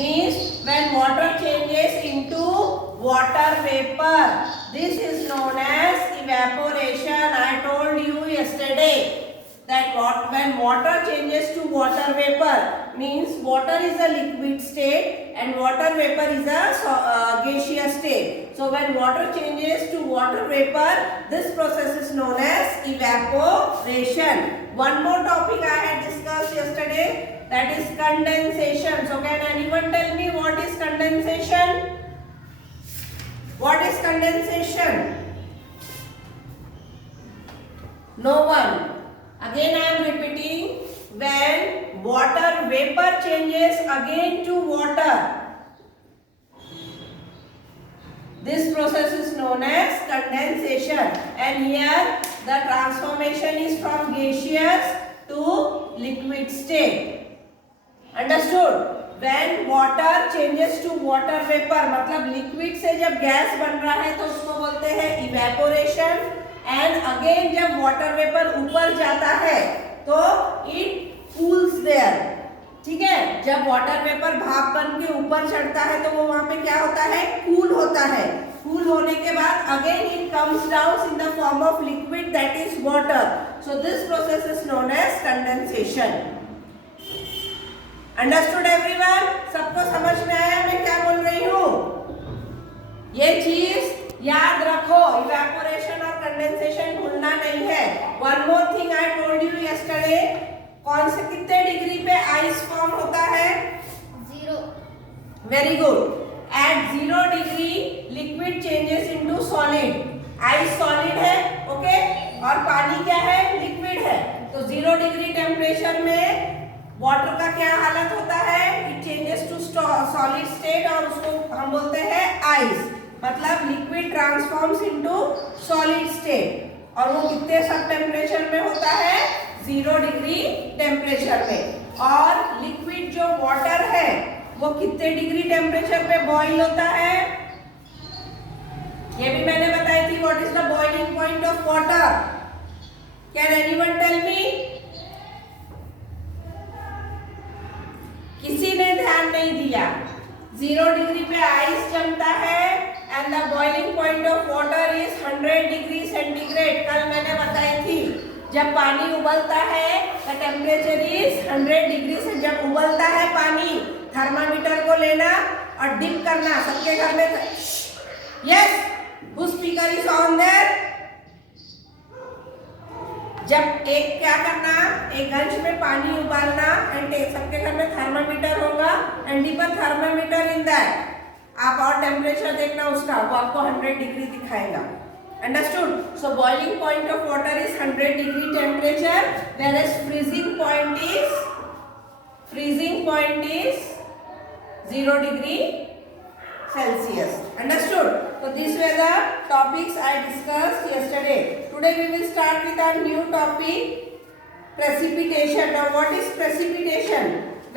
means when water changes into water vapor. This is known as evaporation. I told you yesterday that when water changes to water vapor means water is a liquid state and water vapor is a gaseous state. So when water changes to water vapor, this process is known as evaporation. One more topic I had discussed yesterday, that is condensation. So can anyone tell me what is condensation? What is condensation? No one. Again I am repeating, when water vapor changes again to water, this process is known as condensation. And here the transformation is from gaseous to liquid state. Understood? When water changes to water vapor, मतलब liquid से जब gas बन रहा है तो उसको बोलते हैं इवेपोरेशन. एंड अगेन जब वाटर वेपर ऊपर जाता है तो इट कूल्स देयर. ठीक है, जब वाटर वेपर भाप बन के ऊपर चढ़ता है तो वो वहां पे क्या होता है, कूल होता है. कूल होने के बाद again it comes down in the form of liquid, that is water. So this process is known as condensation. Understood everyone? सबको समझ में आया मैं क्या बोल रही हूँ? ये चीज याद रखो, इवेपोरेशन और कंडेंसेशन भूलना नहीं है. One more thing I told you yesterday, कौन से कितने डिग्री पे आइस फॉर्म होता है? 0. Very good. At 0 degree liquid changes into solid. Ice solid है, ओके, और पानी क्या है, लिक्विड है. तो 0 डिग्री टेम्परेचर में वाटर का क्या हालत होता है, it changes to solid state और उसको हम बोलते हैं आइस. मतलब liquid transforms into solid state. और वो कितने सब टेम्परेचर में होता है, 0 डिग्री टेम्परेचर में. और लिक्विड जो वाटर है वो कितने डिग्री टेम्परेचर पे बॉईल होता है, ये भी मैंने बताई थी. What is the boiling point of water? Can anyone tell me? किसी ने ध्यान नहीं दिया. 0 डिग्री पे आइस जमता है and the boiling point of water is 100 degree centigrade. कल मैंने बताई थी, जब पानी उबलता है द टेम्परेचर इज 100 डिग्री से. जब उबलता है पानी, थर्मामीटर को लेना और डिप करना. सबके घर में yes, who speaker is on their? जब एक क्या करना, एक गंज में पानी उबालना एंड सबके घर में थर्मामीटर होगा and dip a thermometer in that. आप और टेम्परेचर देखना उसका, वो आपको 100 डिग्री दिखाएगा. Understood? So boiling point of water is 100 degree temperature, whereas freezing point is 0 degree Celsius. Understood? So these were the topics I discussed yesterday. Today we will start with our new topic, precipitation. Now what is precipitation?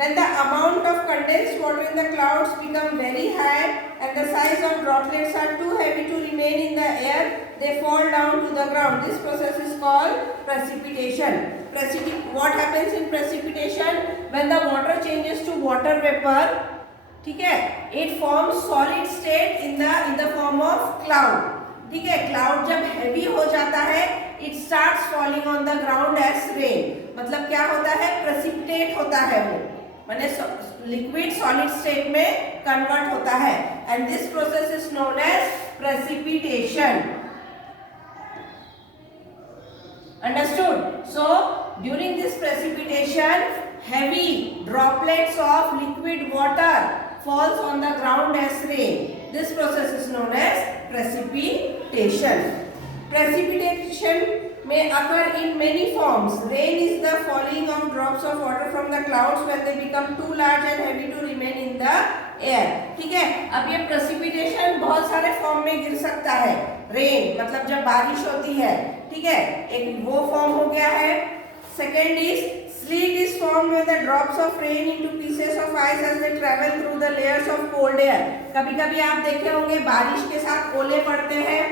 When the amount of condensed water in the clouds become very high and the size of droplets are too heavy to remain in the air, they fall down to the ground. This process is called precipitation. What happens in precipitation? When the water changes to water vapor, ठीक है, it forms solid state in the form of cloud. ठीक है, cloud जब heavy हो जाता है it starts falling on the ground as rain. मतलब क्या होता है, प्रेसिपिटेट होता है वो, माने लिक्विड सॉलिड स्टेट में कन्वर्ट होता है. And this process is known as precipitation. Understood? So during this precipitation heavy droplets of liquid water falls on the ground as rain. This process is known as precipitation. Precipitation may occur in many forms. Rain is the falling of drops of water from the clouds when they become too large and heavy to remain in the air. ठीक है, अब ये precipitation बहुत सारे form में गिर सकता है. रेन मतलब जब बारिश होती है, ठीक है, एक वो फॉर्म हो गया है. Second is sleet is formed when the drops of rain into pieces of ice as they travel through the layers of cold air. कभी-कभी आप देखे होंगे बारिश के साथ ओले पड़ते हैं,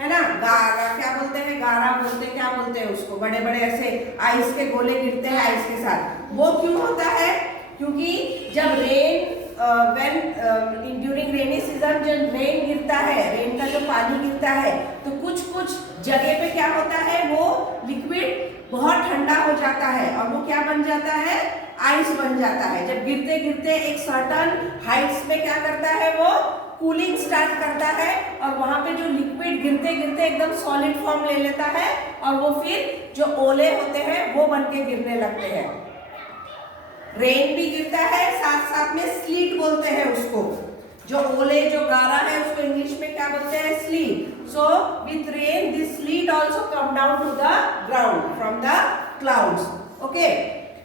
है ना, क्या बोलते हैं, गारा बोलते हैं, क्या बोलते हैं उसको, बड़े बड़े ऐसे आइस के गोले गिरते हैं आइस के साथ. वो क्यों होता है? क्योंकि जब रेन ड्यूरिंग रेनी सीजन जब रेन गिरता है, रेन का जो पानी गिरता है, तो कुछ कुछ जगह पे क्या होता है, वो लिक्विड बहुत ठंडा हो जाता है और वो क्या बन जाता है, आइस बन जाता है। जब गिरते गिरते एक सर्टन हाइट्स में क्या करता है, वो कूलिंग स्टार्ट करता है और वहां पे जो लिक्विड गिरते गिरते एकदम सॉलिड फॉर्म ले लेता है और वो फिर जो ओले होते हैं वो बन के गिरने लगते हैं। रेन भी गिरता है, साथ साथ में स्लीट बोलते हैं उसको। जो ओले जो गारा है उसको इंग्लिश में क्या बोलते हैं, sleet. So with rain this sleet also come down to the ground from the clouds. Okay,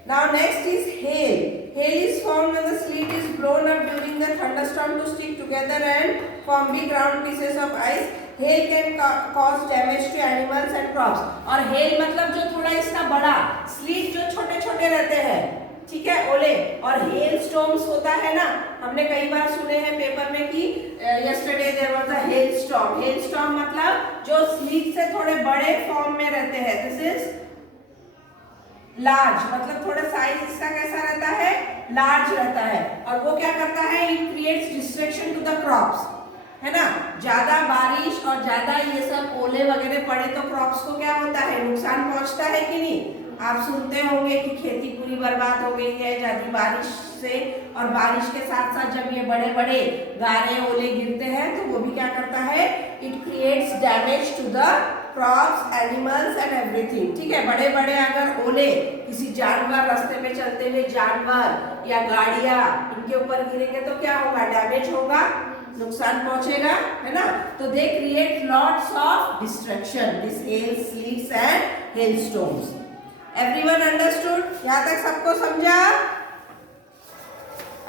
now next is hail. Hail is formed when the sleet is blown up during the thunderstorm to stick together and form big round pieces of ice. Hail can cause damage to animals and crops. और hail मतलब जो थोड़ा इसका बड़ा, sleet जो छोटे छोटे रहते हैं, ठीक है, ओले। और hail storms होता है ना, हमने कई बार सुने हैं पेपर में कि yesterday there was a hail storm. Hail storm मतलब जो sleet से थोड़े बड़े फॉर्म में रहते हैं। This is लार्ज, मतलब थोड़ा साइज इसका कैसा रहता है, लार्ज रहता है। और वो क्या करता है, it creates distraction to the crops, है ना। ज्यादा बारिश और ज्यादा ये सब ओले वगैरह पड़े तो क्रॉप्स को क्या होता है, नुकसान पहुंचता है कि नहीं। आप सुनते होंगे कि खेती पूरी बर्बाद हो गई है ज्यादा बारिश से, और बारिश के साथ साथ जब ये बड़े बड़े गारे ओले गिरते हैं तो वो भी क्या करता है, it creates damage to the crops, animals and everything. ठीक है, बड़े बड़े अगर ओले किसी जानवर, रास्ते में चलते हुए जानवर या गाड़ियां, इनके ऊपर गिरेंगे तो क्या होगा, डैमेज होगा, नुकसान पहुंचेगा, है ना। तो they create lots of destruction, this hail, sleets and hailstorms. Everyone understood? यहाँ तक सबको समझा?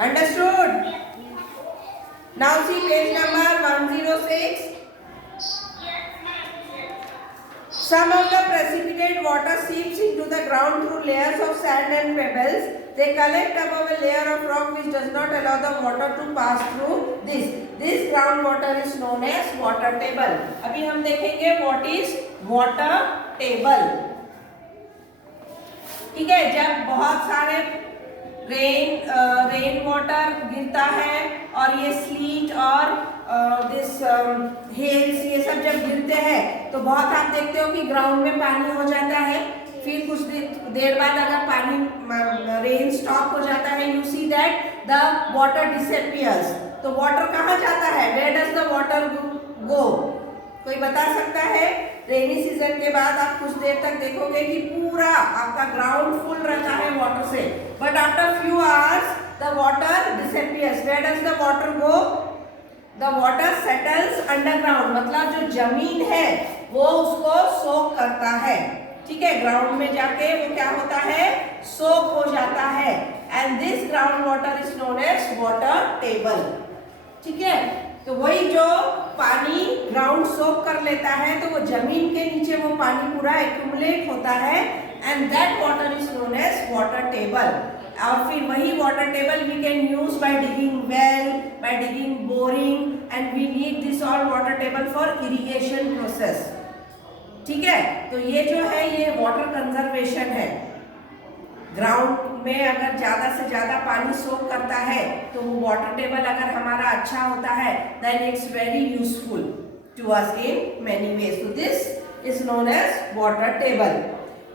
Understood? Now see page number 106. Some of the precipitate water seeps into the ground through layers of sand and pebbles. They collect above a layer of rock which does not allow the water to pass through this. This groundwater is known as water table. अभी हम देखेंगे what is water table. ठीक है, जब बहुत सारे rain water गिरता है और ये स्लीट और दिस हेल्स ये सब जब गिरते हैं तो बहुत आप देखते हो कि ग्राउंड में पानी हो जाता है। फिर कुछ देर बाद अगर पानी रेन स्टॉप हो जाता है, you see that the water disappears. तो वाटर कहाँ जाता है, where does the water go? कोई बता सकता है? रेनी सीजन के बाद आप कुछ देर तक देखोगे कि पूरा आपका ग्राउंड फुल रहता है वाटर से, but after few hours the water disappears. Where does the water go? The water settles underground, मतलब जो जमीन है वो उसको सोक करता है। ठीक है, ग्राउंड में जाके वो क्या होता है, सोक हो जाता है। And this ground water is known as water table. ठीक है, तो वही जो पानी ग्राउंड सोक कर लेता है तो वो जमीन के नीचे वो पानी पूरा एक्यूमुलेट होता है, and that water is known as water table. और फिर वही water table we can use by digging well, by digging boring, and we need this all water table for irrigation process. ठीक है, तो ये जो है ये वाटर कंजर्वेशन है। ग्राउंड में अगर ज्यादा से ज्यादा पानी सोक करता है तो वो वाटर टेबल अगर हमारा अच्छा होता है then it's very useful to us in many ways. So this is known as water table.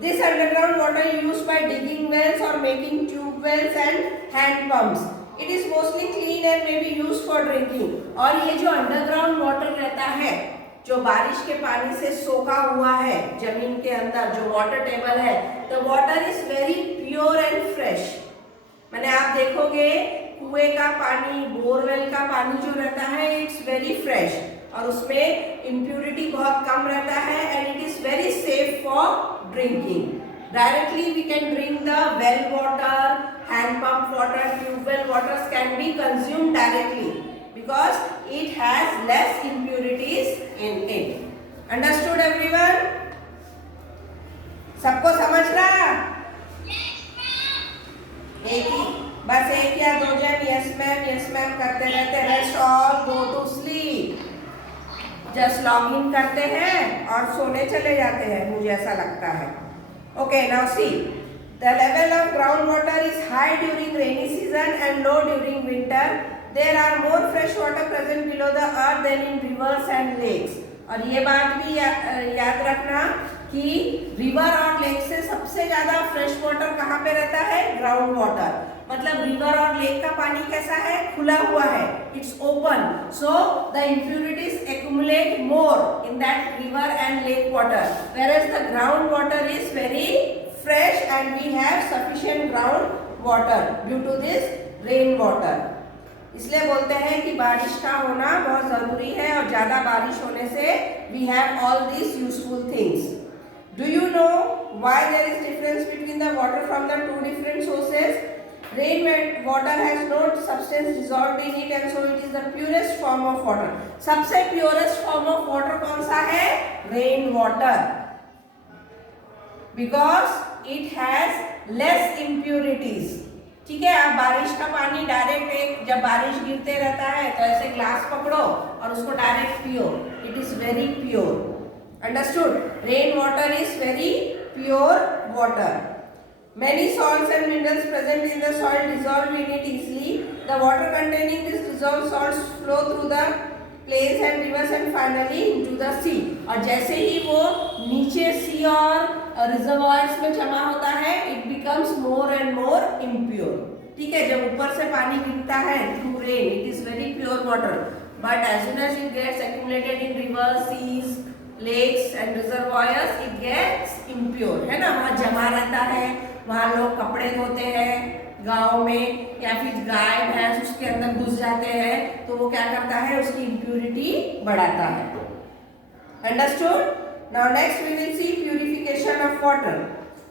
This underground water is used by digging wells or making tube wells and hand pumps. It is mostly clean and may be used for drinking. और ये जो underground water रहता है, जो बारिश के पानी से सोखा हुआ है जमीन के अंदर, जो वाटर टेबल है, the water is very pure and fresh. मैंने आप देखोगे कुएं का पानी, बोरवेल का पानी जो रहता है, it's very fresh और उसमें impurity बहुत कम रहता है, and it is very safe for drinking. Directly we can drink the well water, hand pump water, tube well waters can be consumed directly because it has less impurities in it. Understood everyone? सबको समझ रहा? बस एक या दो जन yes ma'am करते रहते, rest all go to sleep. Just log in करते हैं और सोने चले जाते हैं, मुझे ऐसा लगता है। Okay, now see the level of ground water is high during rainy season and low during winter. There are more fresh water present below the earth than in rivers and lakes. और ये बात भी याद रखना कि river और lake से सबसे ज्यादा फ्रेश वाटर कहाँ पे रहता है? Ground water. मतलब रिवर और लेक का पानी कैसा है? खुला हुआ है, it's open, so the impurities accumulate more in that river and lake water, whereas the ground water is very fresh and we have sufficient ground water due to this rain water। इसलिए बोलते हैं कि बारिश का होना बहुत जरूरी है और ज्यादा बारिश होने से we have all these useful things। Do you know why there is difference between the water from the two different sources? Rain water has no substance dissolved in it and so it is the purest form of water। सबसे purest form of water कौन सा है? Rain water, because it has less impurities। ठीक है, आप बारिश का पानी डायरेक्ट एक जब बारिश गिरते रहता है तो ऐसे ग्लास पकड़ो और उसको डायरेक्ट पियो, it is very pure. Understood? Rain water is very pure water. Many salts and minerals present in the soil dissolve in it easily. The water containing these dissolved salts flow through the plains and rivers and finally into the sea। और जैसे ही वो नीचे सी और reservoirs में जमा होता है, it becomes more and more impure। ठीक है, जब ऊपर से पानी गिरता है through rain, it is very pure water, but as soon as it gets accumulated in rivers, seas, lakes and reservoirs, it gets impure। है ना, वहाँ जमा रहता है, वहाँ लोग कपड़े धोते हैं गांव में, या फिर गाय भैंस उसके अंदर घुस जाते हैं, तो वो क्या करता है? उसकी इम्प्यूरिटी बढ़ाता है। Understood? Now next we will see purification of water.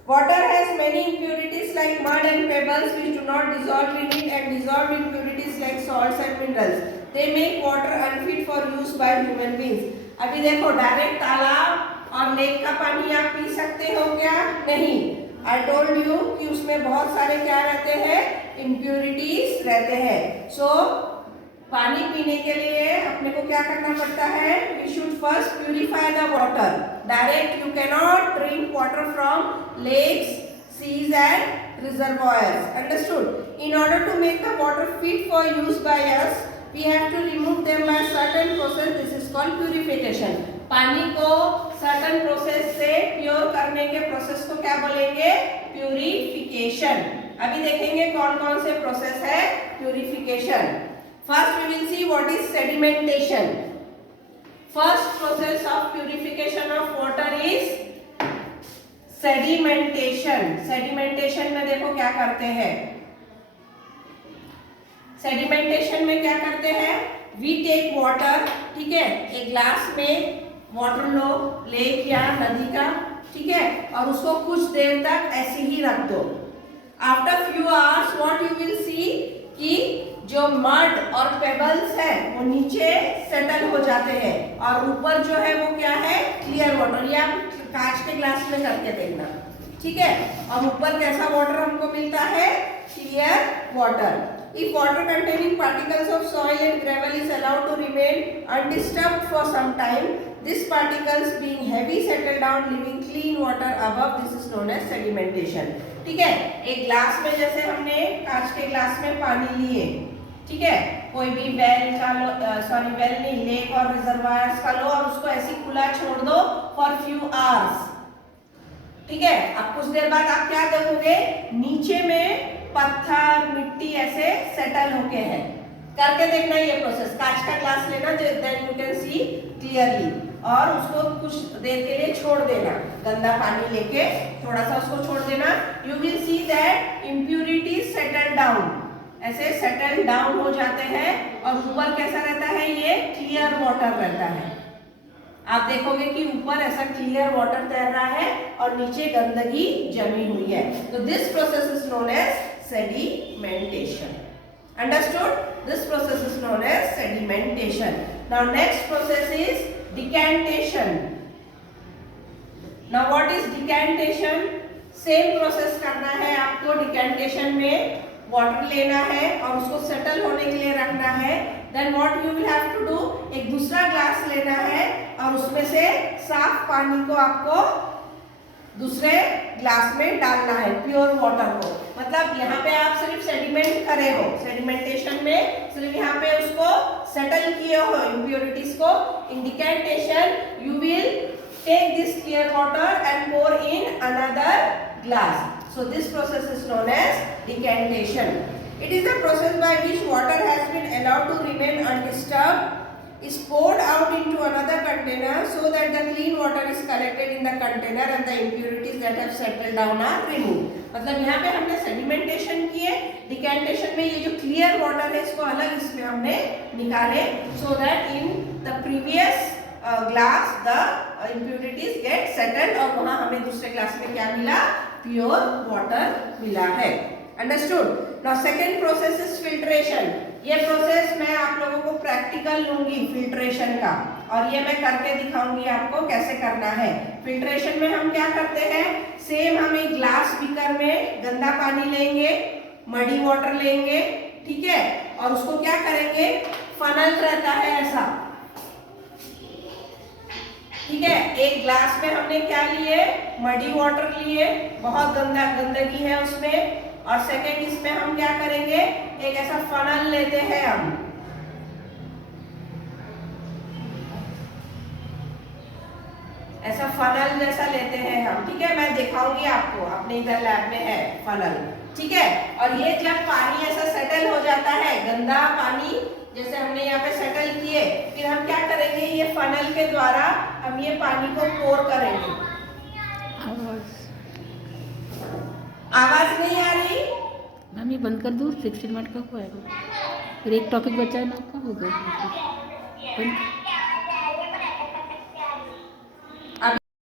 Water has many impurities like mud and pebbles which do not dissolve in it and dissolved impurities like salts and minerals। They make water unfit for use by human beings। अभी देखो, direct तालाब और lake का पानी आप P सकते हो क्या? नहीं। I told you कि उसमें बहुत सारे क्या रहते हैं? impurities रहते हैं। So पानी पीने के लिए अपने को क्या करना पड़ता है? We should first purify the water। Direct you cannot drink water from lakes, seas and reservoirs। Understood? In order to make the water fit for use by us, we have to remove them by certain process। This is called purification। पानी को certain process से pure करने के process को क्या बोलेंगे? Purification. अभी देखेंगे कौन कौन से प्रोसेस है purification. First we will see what is sedimentation. First process of purification of water is sedimentation. Sedimentation में देखो क्या करते हैं। सेडिमेंटेशन में क्या करते हैं? वी टेक वाटर, ठीक है, एक ग्लास में वाटर लो, लेक या नदी का, ठीक है, और उसको कुछ देर तक ऐसे ही रख दो। After few hours what you will see कि जो मड और पेबल्स है वो नीचे सेटल हो जाते हैं और ऊपर जो है वो क्या है? Clear water. या कांच के ग्लास में करके देखना, ठीक है। और ऊपर कैसा वाटर हमको मिलता है? Clear water. If water containing particles of soil and gravel is allowed to remain undisturbed for some time, these particles being heavy settle down leaving clean water above। This is known as sedimentation। ठीक है, एक glass में जैसे हमने कांच के glass में पानी लिए, ठीक है, कोई भी वेल का लो, सॉरी वेल नहीं, लेक और रिजर्वायर्स का लो और उसको ऐसे खुला छोड़ दो फॉर फ्यू आवर्स, ठीक है। अब कुछ देर बाद आप क्या देखोगे? नीचे में पत्थर मिट्टी ऐसे सेटल होके है। करके देखना ये प्रोसेस। कांच का ग्लास लेना, then you can see clearly, और उसको कुछ देर के लिए छोड़ देना। गंदा पानी लेके थोड़ा सा उसको छोड़ देना। You will see that impurities settle down, ऐसे सेटल डाउन हो जाते हैं और ऊपर कैसा रहता है? ये क्लियर वाटर रहता है। आप देखोगे कि ऊपर ऐसा क्लियर वाटर तैर रहा है और नीचे गंदगी जमी हुई है। तो this process is known as sedimentation। Understood? This process is known as sedimentation। Now next process is decantation। Now what is decantation? Same process करना है आपको। decantation में वाटर लेना है और उसको सेटल होने के लिए रखना है। Then what you will have to do? एक दूसरा ग्लास लेना है और उसमें से साफ पानी को आपको दूसरे ग्लास में डालना है प्योर वाटर को। मतलब यहाँ पे आप सिर्फ सेडिमेंट करे हो, सेडिमेंटेशन में सिर्फ यहाँ पे उसको सेटल किए हो इम्प्योरिटीज को। In decantation you will take this clear water and pour in another glass. So this process is known as decantation. It is a process by which water has been allowed to remain undisturbed, is poured out into another container so that the clean water is collected in the container and the impurities that have settled down are removed. मतलब यहाँ पे हमने sedimentation किए, decantation में ये जो clear water है इसको अलग इसमें हमने निकाले, so that in the previous glass the impurities get settled और वहाँ हमें दूसरे ग्लास में क्या मिला, प्योर वाटर मिला है। Understood. Now second process is filtration. ये प्रोसेस मैं आप लोगों को प्रैक्टिकल लूंगी फिल्ट्रेशन का, और ये मैं करके दिखाऊंगी आपको कैसे करना है। फिल्ट्रेशन में हम क्या करते हैं, सेम हम एक ग्लास बीकर में गंदा पानी लेंगे, मडी वाटर लेंगे, ठीक है, और उसको क्या करेंगे, फनल रहता है ऐसा, ठीक है। एक ग्लास में हमने क्या लिए, मडी वाटर लिए, बहुत गंदगी है उसमें, और सेकेंड इसमें हम क्या करेंगे, एक ऐसा फनल लेते हैं हम, ऐसा फनल जैसा लेते हैं हम, ठीक है। मैं दिखाऊंगी आपको, अपने इधर लैब में है फनल, ठीक है। और ये जब पानी ऐसा सेटल हो जाता है, गंदा पानी जैसे हमने यहाँ पे सेटल किए, फिर हम क्या करेंगे, ये फनल के द्वारा हम ये पानी को पोर करेंगे। आवाज नहीं आ रही मैम? ये बंद कर दूँ, 16 मिनट का हुआ है, फिर एक टॉपिक बचा है ना आपका, हो गया बंद।